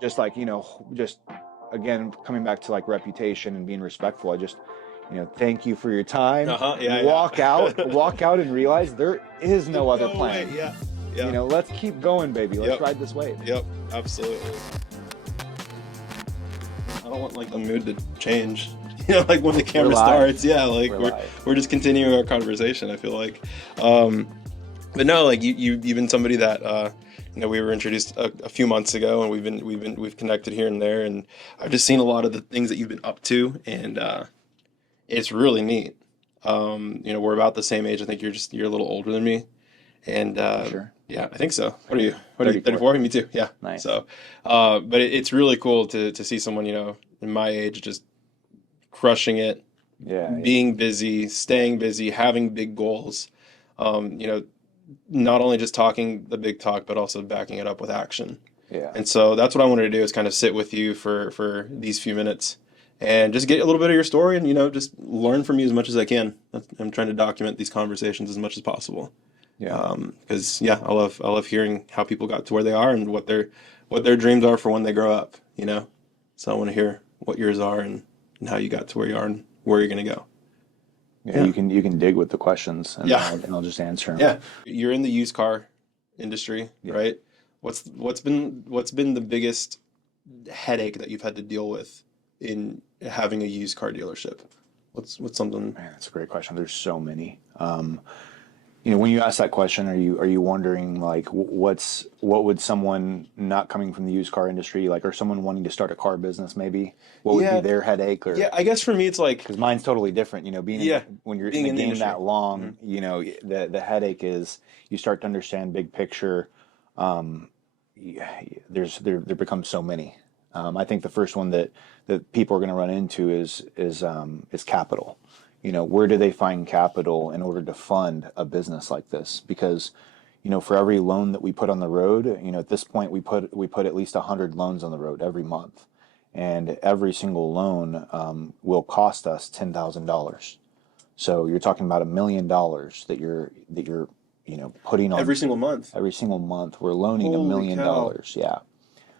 just like, just again, coming back to like reputation and being respectful, I just, thank you for your time. Uh-huh. Yeah, Walk yeah. out, walk out and realize there is no other No way. plan. Yeah. Yeah. Let's keep going, baby. Let's Yep. ride this wave. Yep. Absolutely. I don't want like the mood to change. Like when the camera starts. Yeah, like we're just continuing our conversation, I feel like. But no, like you've been somebody that we were introduced a few months ago, and we've connected here and there, and I've just seen a lot of the things that you've been up to, and it's really neat. We're about the same age. I think you're a little older than me, and Sure. yeah, I think so. What are you? 34? Me too. Yeah. Nice. So, but it's really cool to see someone in my age just crushing it, being busy, staying busy, having big goals. Not only just talking the big talk, but also backing it up with action. Yeah. And so that's what I wanted to do, is kind of sit with you for these few minutes and just get a little bit of your story and, just learn from you as much as I can. I'm trying to document these conversations as much as possible. Yeah. Because I love hearing how people got to where they are and what their dreams are for when they grow up, So I want to hear what yours are and how you got to where you are and where you're going to go. Yeah, you can dig with the questions, and Yeah. I'll just answer them. Yeah, you're in the used car industry, Yeah. right? What's been the biggest headache that you've had to deal with in having a used car dealership? What's something? Man, that's a great question. There's so many. When you ask that question, are you wondering like what would someone not coming from the used car industry like, or someone wanting to start a car business maybe? What would be their headache? Or Yeah, I guess for me it's like, because mine's totally different. When you're being in the game industry. that long, the headache is you start to understand big picture. There becomes so many. I think the first one that people are going to run into is capital. Where do they find capital in order to fund a business like this? Because, for every loan that we put on the road, at this point we put at least 100 loans on the road every month, and every single loan will cost us $10,000. So you're talking about $1 million that you're putting on every single month. every single month. We're loaning Holy $1 million. cow. Yeah.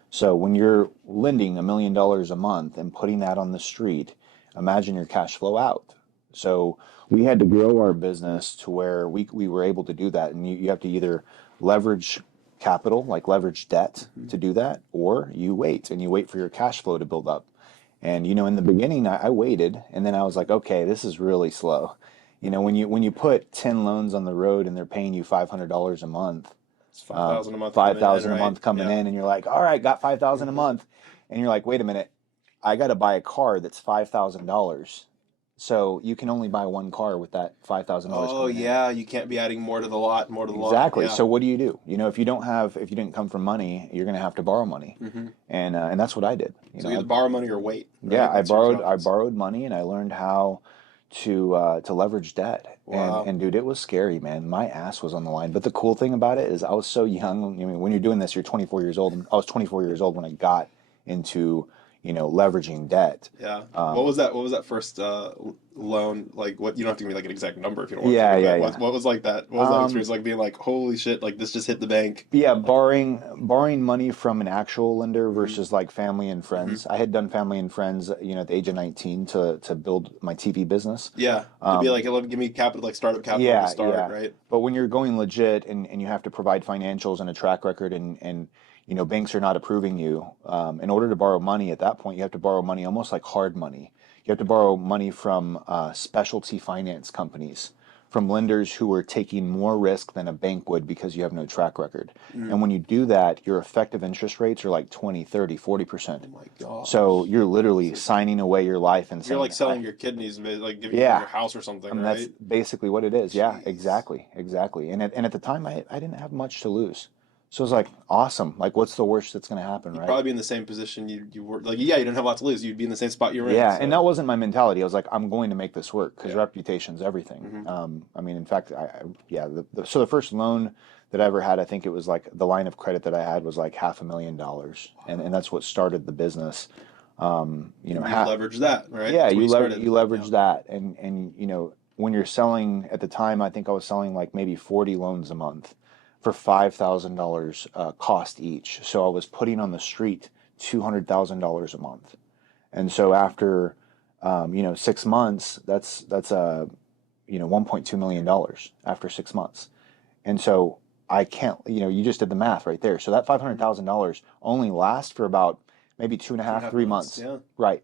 So when you're lending $1 million a month and putting that on the street, imagine your cash flow out. So we had to grow our business to where we were able to do that. And you have to either leverage capital, like leverage debt to do that, or you wait for your cash flow to build up. And, in the beginning, I waited, and then I was like, okay, this is really slow. When you put 10 loans on the road and they're paying you $500 a month, It's 5,000 a month. 5,000 a month coming Yeah. in, and you're like, all right, got 5,000 a month. And you're like, wait a minute, I got to buy a car that's $5,000. So you can only buy one car with that $5,000 Oh coming in. yeah, you can't be adding more to the lot, Exactly. Yeah. So what do? If you didn't come from money, you're going to have to borrow money, and that's what I did. So either borrow money or wait. Right? Yeah, That's your two I options. borrowed money, and I learned how to leverage debt. Wow. And dude, it was scary, man. My ass was on the line. But the cool thing about it is I was so young. When you're doing this, you're 24 years old. I was 24 years old when I got into leveraging debt. Yeah. What was that? What was that first loan like? What, you don't have to give me like an exact number if you don't want Yeah, to. yeah, But yeah. what was like that? What was that experience like, being like, holy shit, like this just hit the bank? Yeah, borrowing money from an actual lender versus like family and friends. I had done family and friends, at the age of 19 to build my TV business. Yeah. To be like, give me capital, like startup capital Yeah, to start, yeah. right? But when you're going legit and you have to provide financials and a track record, and banks are not approving you, in order to borrow money at that point, you have to borrow money almost like hard money. You have to borrow money from specialty finance companies, from lenders who are taking more risk than a bank would because you have no track record. And when you do that, your effective interest rates are like 20, 30, 40%. Oh my God. So you're literally signing away your life and You're saying, like selling your kidneys, like giving Yeah. your house or something, I mean, right? that's basically what it is. Yeah, Jeez. exactly. And at the time, I didn't have much to lose. So it was like, awesome. Like, what's the worst that's going to happen, You'd right? probably be in the same position you were. Like, yeah, you didn't have a lot to lose. You'd be in the same spot you were in. Yeah, So. and that wasn't my mentality. I was like, I'm going to make this work because Yeah. reputation's everything. In fact, so the first loan that I ever had, I think it was like the line of credit that I had was like $500,000, and that's what started the business. You leverage that, right? Yeah, That's where you started. leverage Yeah. that, and when you're selling at the time, I think I was selling like maybe 40 loans a month for $5,000 cost each. So I was putting on the street $200,000 a month. And so after, 6 months, that's $1.2 million after 6 months. And so I can't, you just did the math right there. So that $500,000 only lasts for about maybe two and a half, 3 months. Yeah. Right.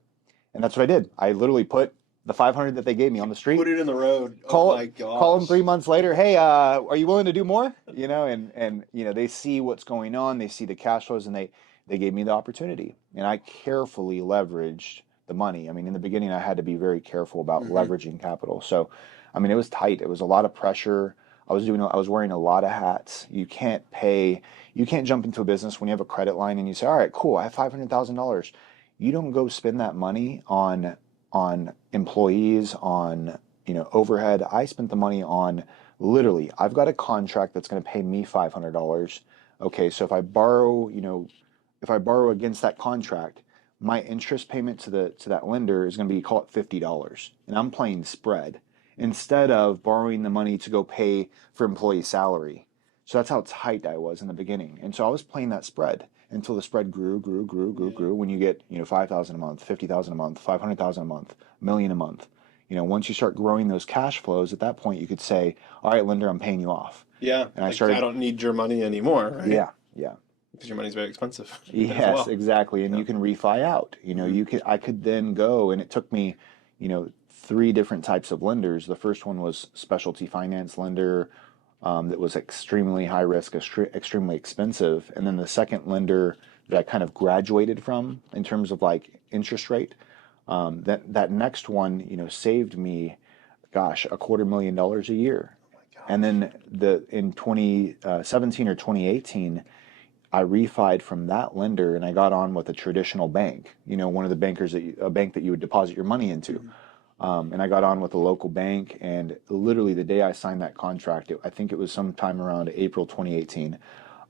And that's what I did. I literally put the 500 that they gave me on the street. Put it in the road. Call, oh my gosh. Call them 3 months later. Hey, are you willing to do more? And they see what's going on. They see the cash flows, and they gave me the opportunity. And I carefully leveraged the money. I mean, in the beginning, I had to be very careful about leveraging capital. So, I mean, it was tight. It was a lot of pressure. I was wearing a lot of hats. You can't jump into a business when you have a credit line and you say, all right, cool, I have $500,000. You don't go spend that money on employees, on overhead. I spent the money on, literally, I've got a contract that's going to pay me $500. Okay, so if I borrow against that contract, my interest payment to that lender is going to be, call it $50, and I'm playing spread instead of borrowing the money to go pay for employee salary. So that's how tight I was in the beginning. And so I was playing that spread until the spread grew. When you get, 5,000 a month, 50,000 a month, 500,000 a month, a million a month, once you start growing those cash flows, at that point you could say, all right, lender, I'm paying you off. Yeah. And I don't need your money anymore, right? Yeah. Because your money's very expensive. Yes, exactly. And you can refi out. I could then go, and it took me, 3 different types of lenders. The first one was specialty finance lender, that was extremely high risk, extremely expensive. And then the second lender that I kind of graduated from in terms of like interest rate, that next one, saved me, gosh, $250,000 a year. And then in 2017 or 2018, I refied from that lender and I got on with a traditional bank, one of the bankers a bank that you would deposit your money into. And I got on with a local bank, and literally the day I signed that contract, I think it was sometime around April 2018,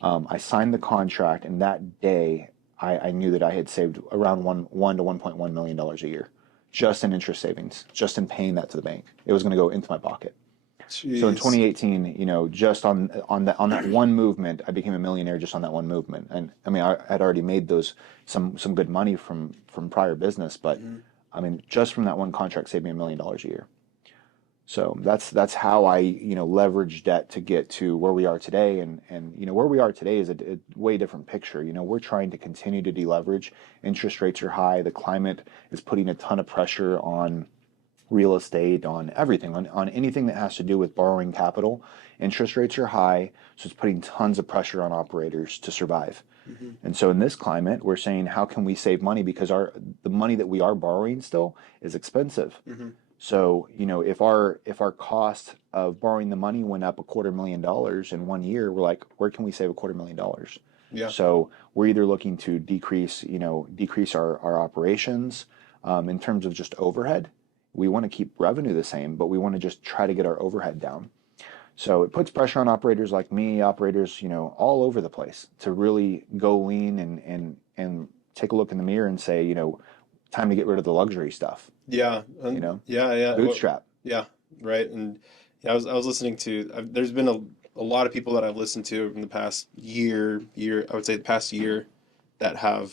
I signed the contract, and that day I knew that I had saved around $1 to $1.1 million a year, just in interest savings, just in paying that to the bank. It was going to go into my pocket. Jeez. So in 2018, just on that one movement, I became a millionaire just on that one movement. And I mean, I had already made some good money from prior business, but I mean, just from that one contract saved me $1 million a year. So that's how I leverage debt to get to where we are today, and where we are today is a way different picture. We're trying to continue to deleverage. Interest rates are high. The climate is putting a ton of pressure on real estate, on everything, on anything that has to do with borrowing capital. Interest rates are high, so it's putting tons of pressure on operators to survive. And so in this climate, we're saying, how can we save money? Because the money that we are borrowing still is expensive. So, if our cost of borrowing the money went up $250,000 in 1 year, we're like, where can we save $250,000? Yeah. So we're either looking to decrease our operations in terms of just overhead. We want to keep revenue the same, but we want to just try to get our overhead down. So it puts pressure on operators like me, operators, all over the place, to really go lean and take a look in the mirror and say, time to get rid of the luxury stuff. Yeah. Yeah. Bootstrap. Yeah. Right. And I was listening to, there's been a lot of people that I've listened to in the past year, I would say the past year, that have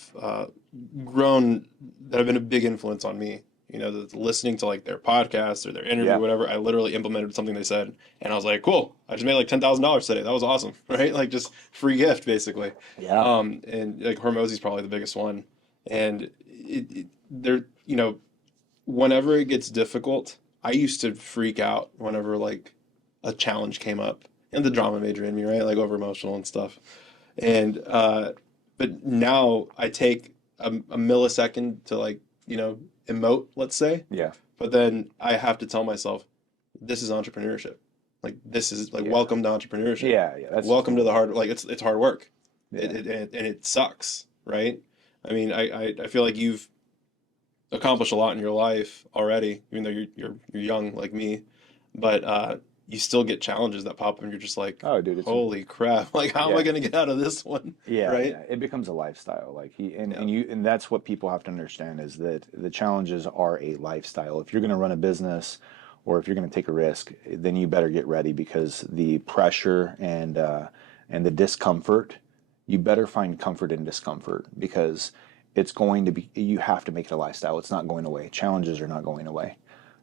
grown, that have been a big influence on me. Listening to like their podcast or their interview, or whatever, I literally implemented something they said, and I was like, cool, I just made like $10,000 today. That was awesome, right? Like, just free gift, basically. Yeah. And like Hormozy's probably the biggest one. And they're, whenever it gets difficult, I used to freak out whenever like a challenge came up, and the drama major in me, right? Like over emotional and stuff. And, but now I take a millisecond to like, emote, let's say. Yeah. But then I have to tell myself, this is entrepreneurship. Like, this is like, welcome to entrepreneurship. Yeah. That's welcome to the hard, like, it's hard work. Yeah. And it sucks, right? I mean, I feel like you've accomplished a lot in your life already, even though you're young like me, but you still get challenges that pop up and you're just like, oh, dude, holy crap! Like, how am I going to get out of this one? Yeah, right. Yeah. It becomes a lifestyle. Like and that's what people have to understand, is that the challenges are a lifestyle. If you're going to run a business, or if you're going to take a risk, then you better get ready, because the pressure and the discomfort, you better find comfort in discomfort, because it's going to be, you have to make it a lifestyle. It's not going away. Challenges are not going away.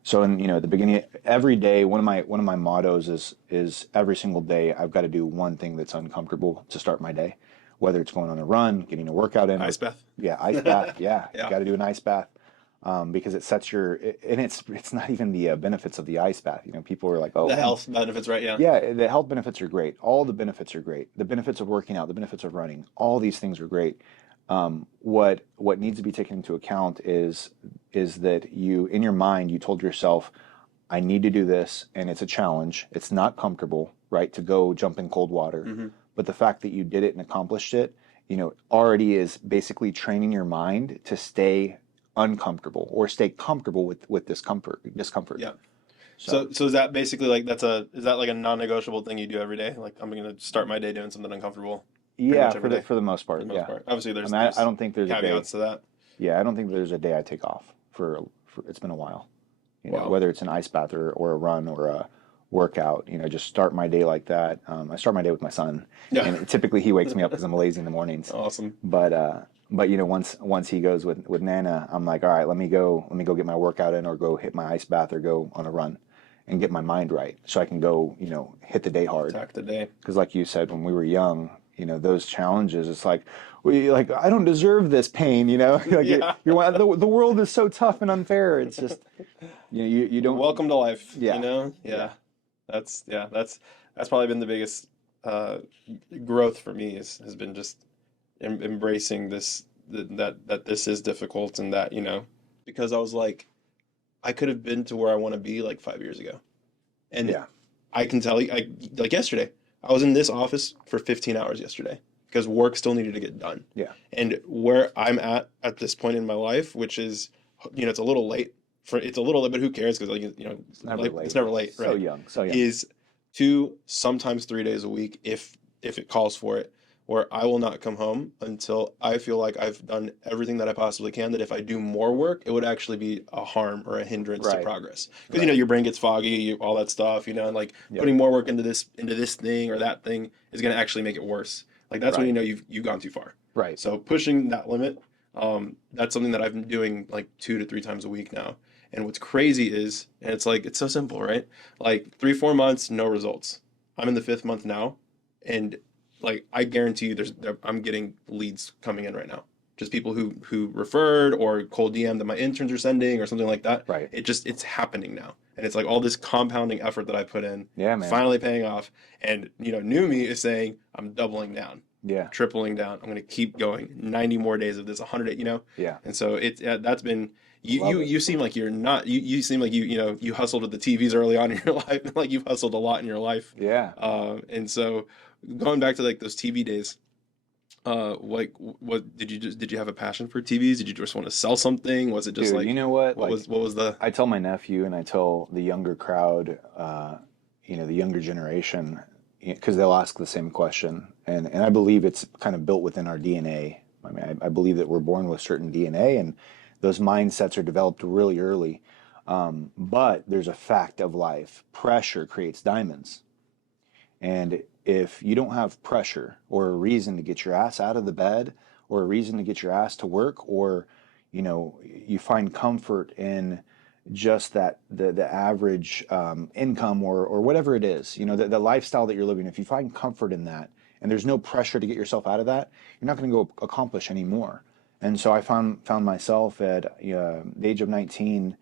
So, in, at the beginning, every day, one of my mottos is every single day I've got to do one thing that's uncomfortable to start my day, whether it's going on a run, getting a workout in, Ice bath. yeah, ice bath, yeah, Yeah. you got to do an ice bath, because it sets and it's not even the benefits of the ice bath. People are like, oh, The man, health benefits, right? Yeah. yeah, the health benefits are great. All the benefits are great. The benefits of working out, the benefits of running, all these things are great. What needs to be taken into account is that you, in your mind, you told yourself, I need to do this, and it's a challenge. It's not comfortable, right, to go jump in cold water. Mm-hmm. But the fact that you did it and accomplished it, already is basically training your mind to stay uncomfortable or stay comfortable with discomfort. Yeah. So is that basically like is that like a non-negotiable thing you do every day? Like, I'm going to start my day doing something uncomfortable pretty Yeah, much every day. for the most For part, the most yeah. part. Obviously, I there's, mean, I don't think there's a day. caveats to that. Yeah, I don't think there's a day I take off for it's been a while. Wow. Whether it's an ice bath or a run or a workout, just start my day like that. I start my day with my son, Yeah. and typically he wakes me up because I'm lazy in the mornings. Awesome. But once he goes with Nana, I'm like, all right, let me go get my workout in, or go hit my ice bath, or go on a run, and get my mind right, so I can go, hit the day hard. Attack the day. Because like you said, when we were young, those challenges, it's like, I don't deserve this pain, like Yeah. the world is so tough and unfair. It's just, you don't. Welcome to life. Yeah. Yeah. That's probably been the biggest growth for me has been just embracing that this is difficult, and that, because I was like, I could have been to where I want to be like 5 years ago. And Yeah. I can tell you, like yesterday, I was in this office for 15 hours yesterday because work still needed to get done. Yeah. And where I'm at this point in my life, which is, it's a little late it's a little late, but who cares? Because It's never late. It's never late, right? So young. Is 2, sometimes 3 days a week, if it calls for it, where I will not come home until I feel like I've done everything that I possibly can, that if I do more work, it would actually be a harm or a hindrance to Right. progress. Because, your brain gets foggy, all that stuff, and like putting more work into this thing or that thing is going to actually make it worse. Like, that's when you've gone too far. Right. So pushing that limit, that's something that I've been doing like 2 to 3 times a week now. And what's crazy is, and it's like, it's so simple, right? Like 3-4 months, no results. I'm in the 5th month now, and like, I guarantee you I'm getting leads coming in right now. Just people who referred, or cold DM that my interns are sending, or something like that. Right. It's happening now. And it's like all this compounding effort that I put in, Yeah, man. finally paying off. And, new me is saying, I'm doubling down. Yeah. Tripling down. I'm going to keep going. 90 more days of this, 100, Yeah. And so that's been, you seem like you're not, you seem like you hustled with the TVs early on in your life. Like, you've hustled a lot in your life. Yeah. And so going back to like those TV days, like, what did you have a passion for TVs? Did you just want to sell something? Was it just Dude, like, you know what? what was the, I tell my nephew, and I tell the younger crowd, the younger generation, because they'll ask the same question, and I believe it's kind of built within our DNA. I mean, I believe that we're born with certain DNA, and those mindsets are developed really early. But there's a fact of life: pressure creates diamonds. And if you don't have pressure, or a reason to get your ass out of the bed, or a reason to get your ass to work, or you find comfort in just the average income, or whatever it is, the lifestyle that you're living, if you find comfort in that, and there's no pressure to get yourself out of that, you're not going to go accomplish any more. And so I found myself at the age of 19.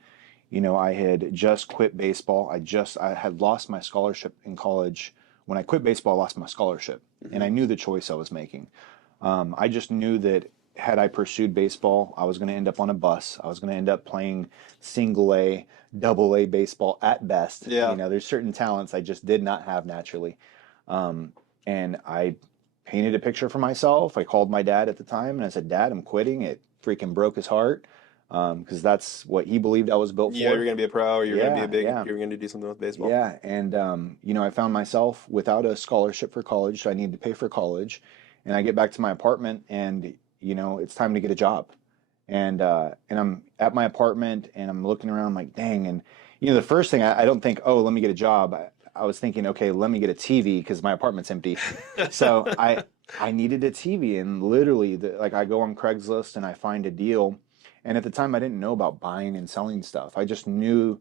I had just quit baseball. I had lost my scholarship in college. When I quit baseball, I lost my scholarship, and I knew the choice I was making. I just knew that had I pursued baseball, I was going to end up on a bus. I was going to end up playing single A, double A baseball at best. Yeah. There's certain talents I just did not have naturally. And I painted a picture for myself. I called my dad at the time, and I said, "Dad, I'm quitting." It freaking broke his heart, because that's what he believed I was built for. you're going to be a pro, or you're going to be a big, Yeah. you're going to do something with baseball. Yeah, and I found myself without a scholarship for college, so I needed to pay for college, and I get back to my apartment, and it's time to get a job, and I'm at my apartment, and I'm looking around, I'm like, dang, and the first thing, I don't think, oh, let me get a job. I was thinking, okay, let me get a TV because my apartment's empty. So I needed a TV, and literally, like I go on Craigslist and I find a deal, and at the time I didn't know about buying and selling stuff. I just knew,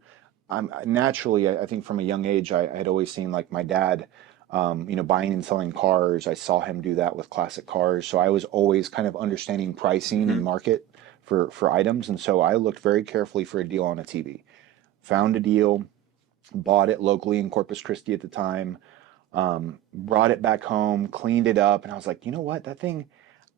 I'm naturally, I think from a young age, I had always seen like my dad, buying and selling cars. I saw him do that with classic cars, so I was always kind of understanding pricing and Hmm. market for items, and so I looked very carefully for a deal on a TV. Found a deal, bought it locally in Corpus Christi at the time, brought it back home, cleaned it up, and I was like, you know what, that thing,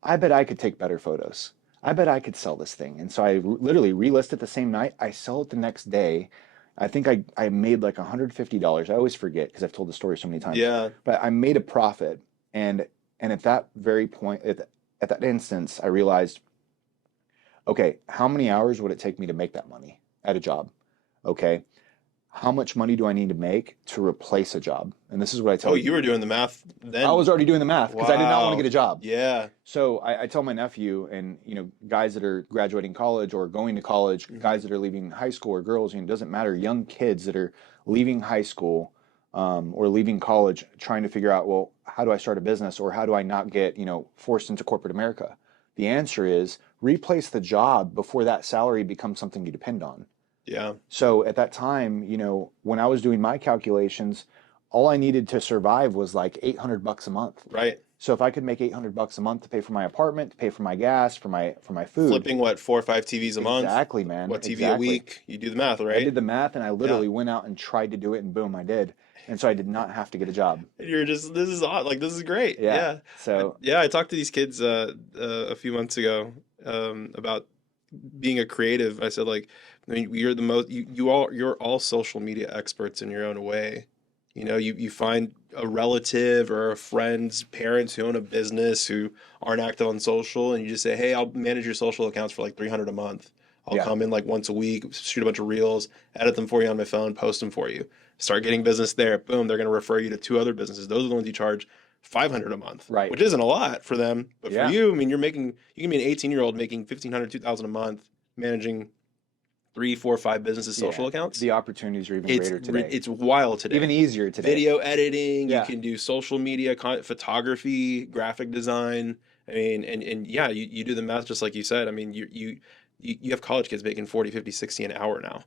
I bet I could take better photos. I bet I could sell this thing. And so I literally relist it the same night. I sell it the next day. I think I made like $150. I always forget because I've told the story so many times. Yeah. But I made a profit. And at that very point, at that instance, I realized, okay, how many hours would it take me to make that money at a job? Okay, how much money do I need to make to replace a job? And this is what I Oh, tell you were doing the math I then. was already doing the math because I did not want to get Wow. a job. Yeah. So I tell my nephew and guys that are graduating college or going to college, Hmm. guys that are leaving high school or girls, it doesn't matter, young kids that are leaving high school or leaving college trying to figure out, well, how do I start a business or how do I not get, forced into corporate America? The answer is replace the job before that salary becomes something you depend on. Yeah. So at that time, when I was doing my calculations, all I needed to survive was like $800 a month. Right. So if I could make $800 a month to pay for my apartment, to pay for my gas, for my food, Flipping what, 4 or 5 TVs a month? exactly, man, What TV a exactly. week? You do the math, I did right? the math and I Yeah. literally went out and tried to do it and boom, I did. And so I did not have to get a job. You're just, this is odd. Like, this is great. Yeah. Yeah. So Yeah. I talked to these kids a few months ago about being a creative. I said, like, I mean, you're the most, you're all social media experts in your own way. You find a relative or a friend's parents who own a business who aren't active on social, and you just say, "Hey, I'll manage your social accounts for like 300 a month. I'll yeah, come in like once a week, shoot a bunch of reels, edit them for you on my phone, post them for you. Start getting business there. Boom, they're going to refer you to two other businesses. Those are the ones you charge 500 a month, right. which isn't a lot for them, but for Yeah. you, I mean, you can be an 18-year-old making 1,500, 2,000 a month, managing three, four, five businesses' social Yeah. accounts. The opportunities are even greater today. It's wild today. Even easier today. Video editing, you Yeah. can do social media, photography, graphic design. I mean, and yeah, you do the math just like you said. I mean, you have college kids making 40, 50, 60 an hour now.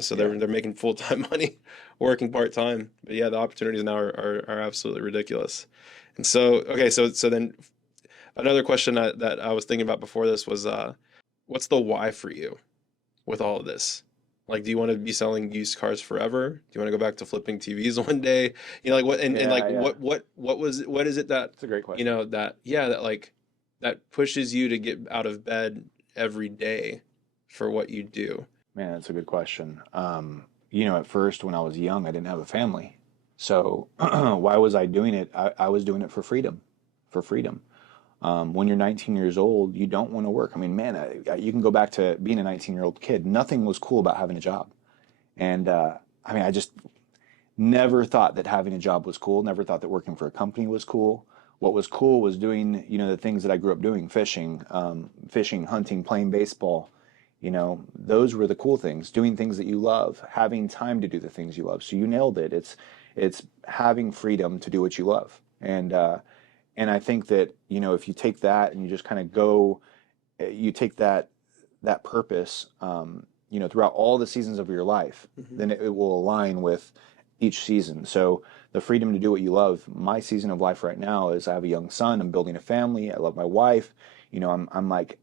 So Yeah. they're making full-time money, working part-time. But yeah, the opportunities now are absolutely ridiculous. And so, okay, so then another question that I was thinking about before this was, what's the why for you with all of this? Like, do you want to be selling used cars forever? Do you want to go back to flipping TVs one day? Like what, and like Yeah. what is it that, It's a great question. that like, that pushes you to get out of bed every day for what you do? Man, that's a good question. At first when I was young, I didn't have a family. So why was I doing it? I was doing it for freedom, for freedom. When you're 19 years old, you don't want to work. I mean, man, you can go back to being a 19-year-old kid. Nothing was cool about having a job. And I mean, I just never thought that having a job was cool. Never thought that working for a company was cool. What was cool was doing, the things that I grew up doing, fishing, hunting, playing baseball. Those were the cool things. Doing things that you love, having time to do the things you love. So you nailed it. It's having freedom to do what you love. And I think that, if you take that and you just kind of go, you take that purpose, throughout all the seasons of your life, Mm-hmm. then it will align with each season. So the freedom to do what you love. My season of life right now is I have a young son. I'm building a family. I love my wife. I'm like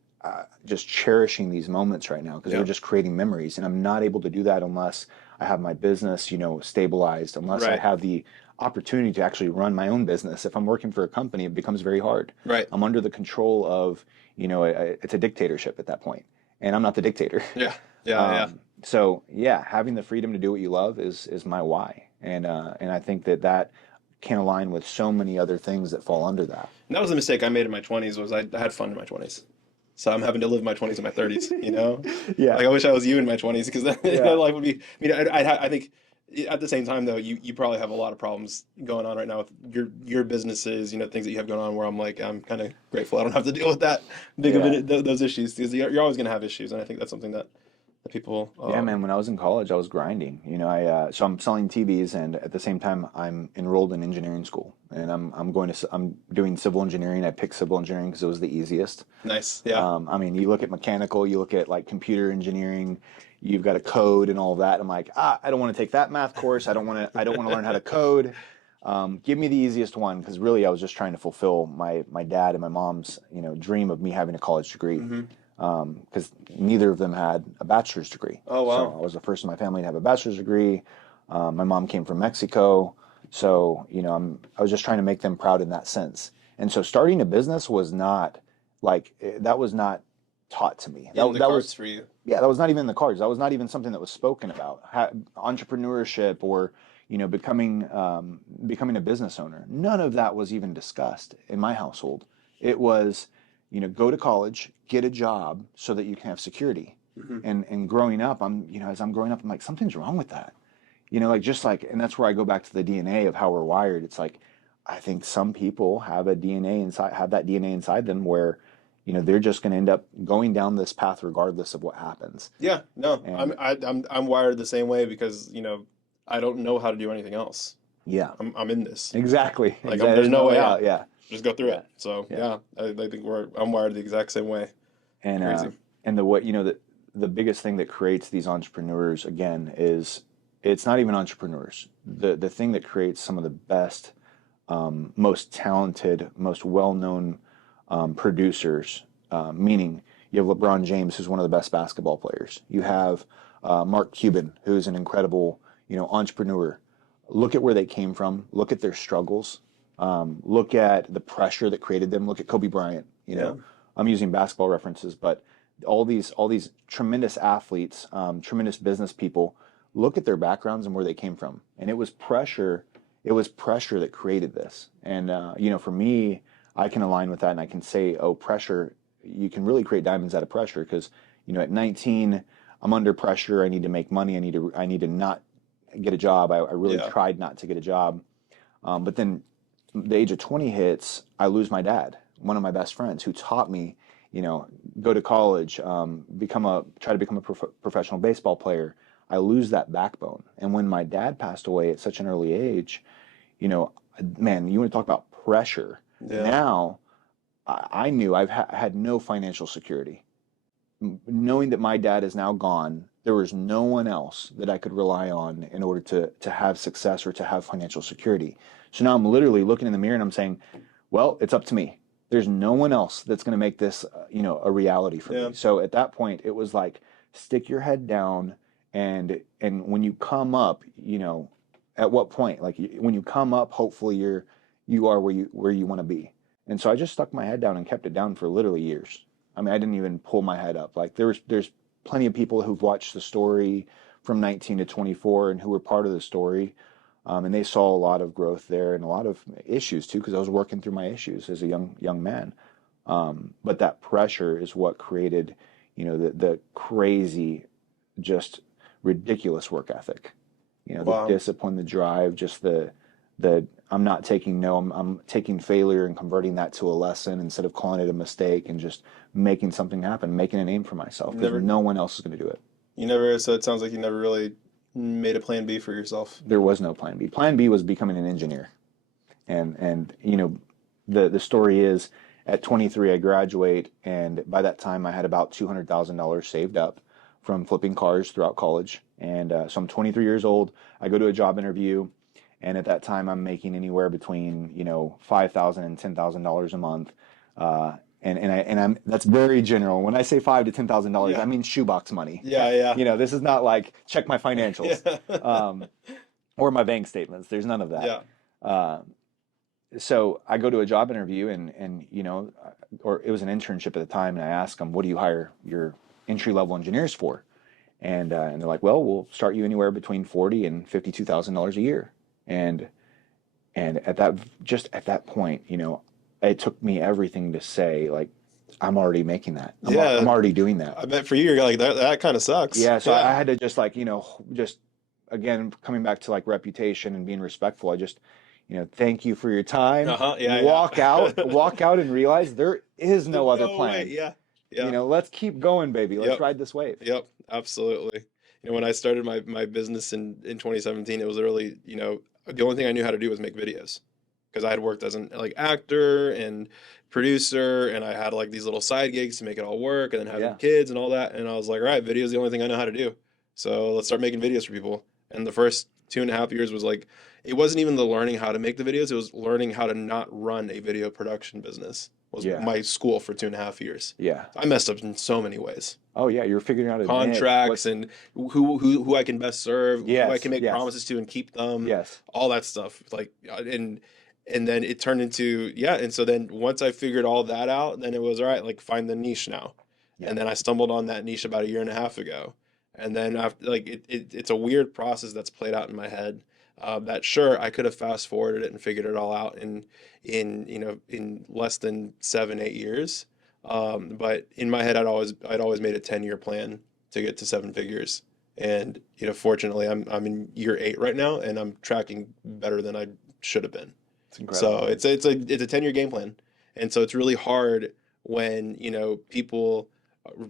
just cherishing these moments right now because Yeah. we're just creating memories, and I'm not able to do that unless I have my business, stabilized. Unless I Right. have the opportunity to actually run my own business. If I'm working for a company, it becomes very hard. Right. I'm under the control of, it's a dictatorship at that point, and I'm not the dictator. Yeah. Yeah. So yeah, having the freedom to do what you love is my why, and I think that can align with so many other things that fall under that. And that was the mistake I made in my 20s was I had fun in my 20s. So I'm having to live my 20s in my 30s, Yeah. Like I wish I was you in my 20s because then Yeah. life would be, I mean, I think at the same time though, you probably have a lot of problems going on right now with your businesses, things that you have going on where I'm like, I'm kind of grateful I don't have to deal with that big of Yeah. those issues because you're always going to have issues. And I think that's something that that people. Yeah, man, when I was in college, I was grinding. So I'm selling TVs, and at the same time, I'm enrolled in engineering school, and I'm doing civil engineering. I picked civil engineering because it was the easiest. Nice. Yeah. I mean, you look at mechanical, you look at like computer engineering, you've got to code and all that. I'm like, I don't want to take that math course. I don't want to learn how to code. Give me the easiest one, because really I was just trying to fulfill my dad and my mom's, dream of me having a college degree. Mm-hmm. Because neither of them had a bachelor's degree. Oh, wow. So I was the first in my family to have a bachelor's degree. My mom came from Mexico. So, I was just trying to make them proud in that sense. And so starting a business was not that was not taught to me. In the that cards was for you. Yeah, that was not even in the cards. That was not even something that was spoken about. Entrepreneurship or, becoming a business owner. None of that was even discussed in my household. It was, go to college, get a job so that you can have security. Mm-hmm. And growing up, as I'm growing up, I'm like, something's wrong with that. And that's where I go back to the DNA of how we're wired. It's like, I think some people have that DNA inside them where, they're just going to end up going down this path regardless of what happens. Yeah, no, And I'm wired the same way because I don't know how to do anything else. yeah, I'm in this. Exactly. Like Exactly. there's no way out. Yeah. Just go through Yeah. it. So Yeah. I think I'm wired the exact same way. And Crazy. and the biggest thing that creates these entrepreneurs again is it's not even entrepreneurs. The thing that creates some of the best, most talented, most well-known producers, meaning you have LeBron James, who's one of the best basketball players. You have Mark Cuban, who's an incredible, entrepreneur. Look at where they came from. Look at their struggles. Look at the pressure that created them. Look at Kobe Bryant. Yeah. I'm using basketball references, but all these tremendous athletes, tremendous business people. Look at their backgrounds and where they came from. And it was pressure. It was pressure that created this. And for me, I can align with that, and I can say, oh, pressure. You can really create diamonds out of pressure because at 19, I'm under pressure. I need to make money. I need to not get a job. I really tried not to get a job, but then the age of 20 hits. I lose my dad, one of my best friends, who taught me, go to college, try to become a professional baseball player. I lose that backbone, and when my dad passed away at such an early age, man, you want to talk about pressure. Yeah. Now, I knew I had no financial security. Knowing that my dad is now gone, there was no one else that I could rely on in order to have success or to have financial security. So now I'm literally looking in the mirror and I'm saying, well, it's up to me. There's no one else that's going to make this, a reality for me. So at that point, it was like, stick your head down, and when you come up, at what point? Like when you come up, hopefully you are where you want to be. And so I just stuck my head down and kept it down for literally years. I mean, I didn't even pull my head up. Like there's plenty of people who've watched the story from 19 to 24 and who were part of the story. And they saw a lot of growth there and a lot of issues too, because I was working through my issues as a young man. But that pressure is what created, the crazy, just ridiculous work ethic. Wow. The discipline, the drive, just the I'm not taking no, I'm taking failure and converting that to a lesson instead of calling it a mistake, and just making something happen, making a name for myself, because no one else is going to do it. So it sounds like you never really made a plan B for yourself. There was no plan B. Plan B was becoming an engineer. And the story is, at 23 I graduate, and by that time I had about $200,000 saved up from flipping cars throughout college. And so I'm 23 years old. I go to a job interview, and at that time I'm making anywhere between $5,000 and $10,000 a month. And I'm that's very general. When I say $5,000 to $10,000, I mean shoebox money. Yeah. This is not like check my financials or my bank statements. There's none of that. Yeah. So I go to a job interview, and or it was an internship at the time, and I ask them, what do you hire your entry level engineers for? And they're like, well, we'll start you anywhere between $40,000 and $52,000 a year. And at that point, it took me everything to say, like, I'm already making that. I'm already doing that. I bet for you, you're like, that kind of sucks. Yeah. So I had to just just again, coming back to like reputation and being respectful. I just, thank you for your time. Walk out and realize there is no other plan. Way. Yeah. You know, let's keep going, baby. Let's ride this wave. Yep, absolutely. You know, when I started my business in 2017, it was literally, you know, the only thing I knew how to do was make videos because I had worked as an like actor and producer, and I had like these little side gigs to make it all work, and then having kids and all that. And I was like, all right, video is the only thing I know how to do. So let's start making videos for people. And the first 2.5 years was like, it wasn't even the learning how to make the videos; it was learning how to not run a video production business. Was my school for 2.5 years. Yeah, I messed up in so many ways. Oh yeah, you're figuring out contracts and who I can best serve, who I can make yes. promises to and keep them. Yes. All that stuff. Like and then it turned into and so then once I figured all that out, then it was all right, like find the niche now. And then I stumbled on that niche about 1.5 years ago. And then after like it's a weird process that's played out in my head. That sure I could have fast forwarded it and figured it all out in you know in less than 7-8 years. But in my head, I'd always made a 10-year plan to get to 7 figures. And, you know, fortunately I'm in year 8 right now, and I'm tracking better than I should have been. It's incredible. So it's a 10-year game plan. And so it's really hard when, you know, people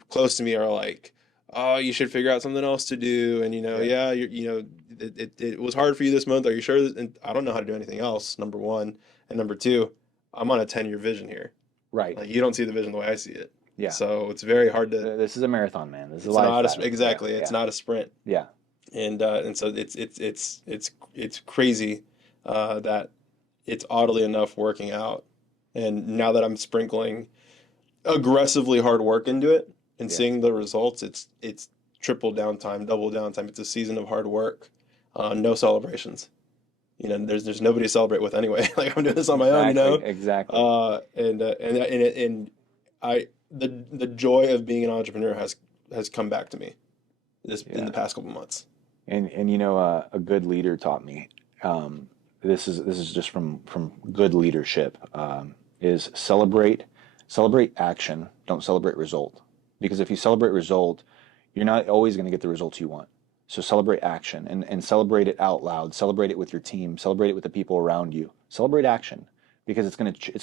close to me are like, oh, you should figure out something else to do. And, you know, it was hard for you this month. Are you sure? And I don't know how to do anything else, number one. And number two, I'm on a 10-year vision here. Right. Like, you don't see the vision the way I see it. Yeah. So it's very hard to. This is a marathon, man. This is exactly. It's not a sprint. Yeah. And so it's crazy that it's oddly enough working out. And now that I'm sprinkling aggressively hard work into it and seeing the results, it's triple downtime, double downtime. It's a season of hard work, no celebrations. You know, there's nobody to celebrate with anyway. Like, I'm doing this on my own, you know. Exactly. And the joy of being an entrepreneur has come back to me in the past couple months. And you know, a good leader taught me. This is just from good leadership. Is celebrate action. Don't celebrate result. Because if you celebrate result, you're not always going to get the results you want. So celebrate action and celebrate it out loud. Celebrate it with your team. Celebrate it with the people around you. Celebrate action, because it's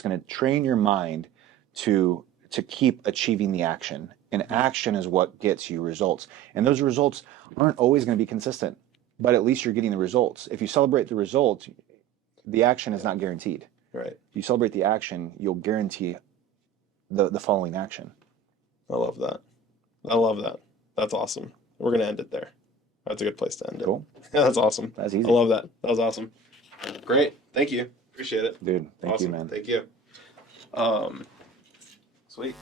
gonna train your mind to keep achieving the action. And action is what gets you results. And those results aren't always going to be consistent, but at least you're getting the results. If you celebrate the results, the action is not guaranteed. Right. If you celebrate the action, you'll guarantee the following action. I love that. I love that. That's awesome. We're gonna end it there. That's a good place to end it. Cool. Yeah, that's awesome. That's easy. I love that. That was awesome. Great. Thank you. Appreciate it. Dude, thank you, man. Thank you. Sweet.